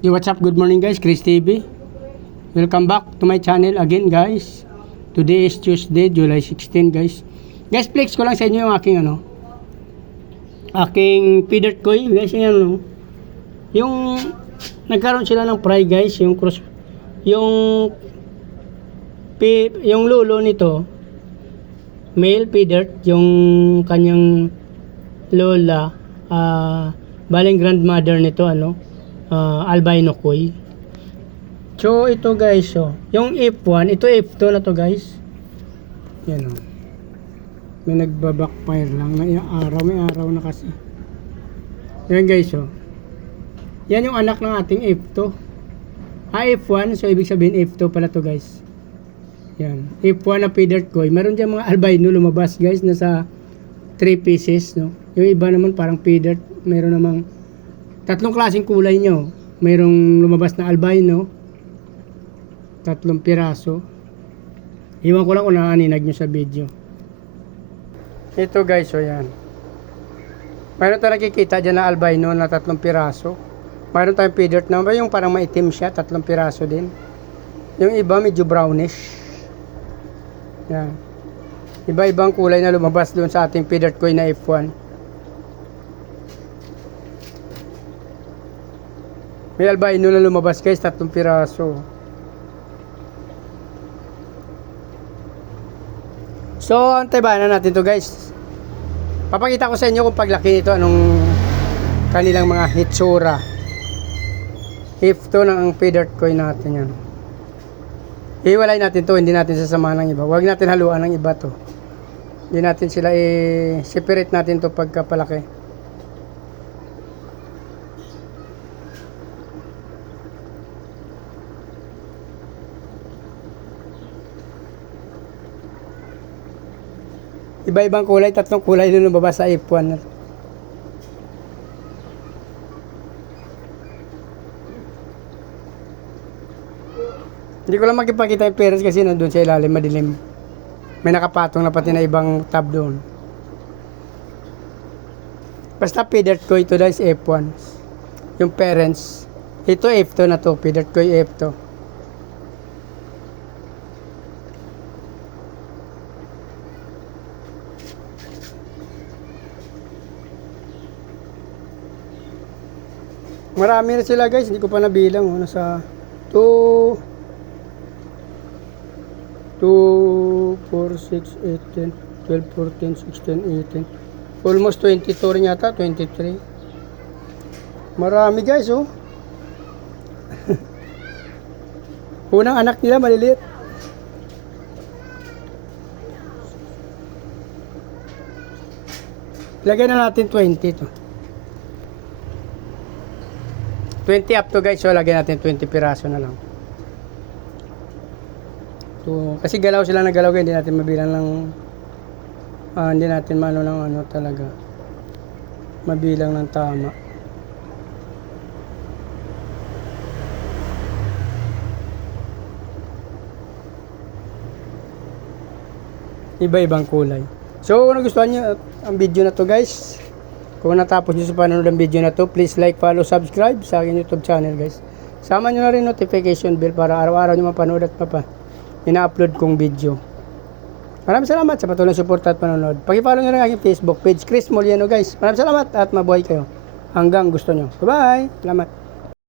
Hey, what's up? Good morning guys, Chris TV. Welcome back to my channel again guys. Today is Tuesday, July 16 guys. Guys, flex ko lang sa inyo yung aking feeder koi guys. Yan, yung nagkaroon sila ng fry guys, yung cross, yung lulo nito, male feeder, yung kanyang lola, baling grandmother nito, albino koi. So ito guys, yung F1, ito F2 na to guys. Yan may nagbabackfire lang na may araw na kasi. Yan guys, yan yung anak ng ating F2. F1, so ibig sabihin F2 pala to guys. Yan, F1 na feeder koi. Meron dyan mga albino lumabas guys, nasa 3 pieces, no. Yung iba naman parang feeder, meron namang tatlong klaseng kulay nyo. Mayroong lumabas na albino, 3 piraso. Iwan ko lang kung naaninag nyo sa video. Ito guys, yan. Mayroon tayong nakikita dyan na albino na 3 piraso. Mayroon tayong feeder na yung parang maitim siya, 3 piraso din. Yung iba medyo brownish. Yan. Iba-ibang kulay na lumabas doon sa ating feeder koi na F1. May albino na lumabas guys, 3 piraso. So, antabayan na natin to guys. Papakita ko sa inyo kung paglaki nito, anong kanilang mga hitsura. F2 ng feeder koi natin yan. Iwalay natin to, hindi natin sasamahan ng iba. Huwag natin haluan ng iba to. Hindi natin sila separate natin to pagkapalaki. Iba-ibang kulay, 3 kulay din lumabas sa F1. Hindi ko lang makipakita yung parents kasi nandun sa ilalim, madilim. May nakapatong na pati na ibang tab doon. Basta feeder koi ito guys, F1. Yung parents. Ito F2 na to, feeder koi F2. Marami na sila guys, hindi ko pa nabilang. Nasa 2, 4, 6, 8, 10, 12, 14, 16, 18. Almost 22 rin yata, 23. Marami guys, Unang anak nila maliliit. Lagyan na natin 20 to. 20 up to guys, so lagyan natin 20 piraso na lang. Kasi galaw sila na galaw, hindi natin mabilang ng hindi natin maano ng talaga mabilang ng tama. Iba-ibang kulay. So kung nagustuhan nyo ang video na to guys, kung natapos nyo sa panonood ng video na to, please like, follow, subscribe sa aking YouTube channel guys. Sama nyo na rin notification bell para araw-araw nyo mapanood at ina-upload kong video. Maraming salamat sa patuloy support at panonood. Paki-follow nyo rin aking Facebook page, Chris Moliano guys. Maraming salamat at mabuhay kayo hanggang gusto nyo. Bye-bye! Salamat!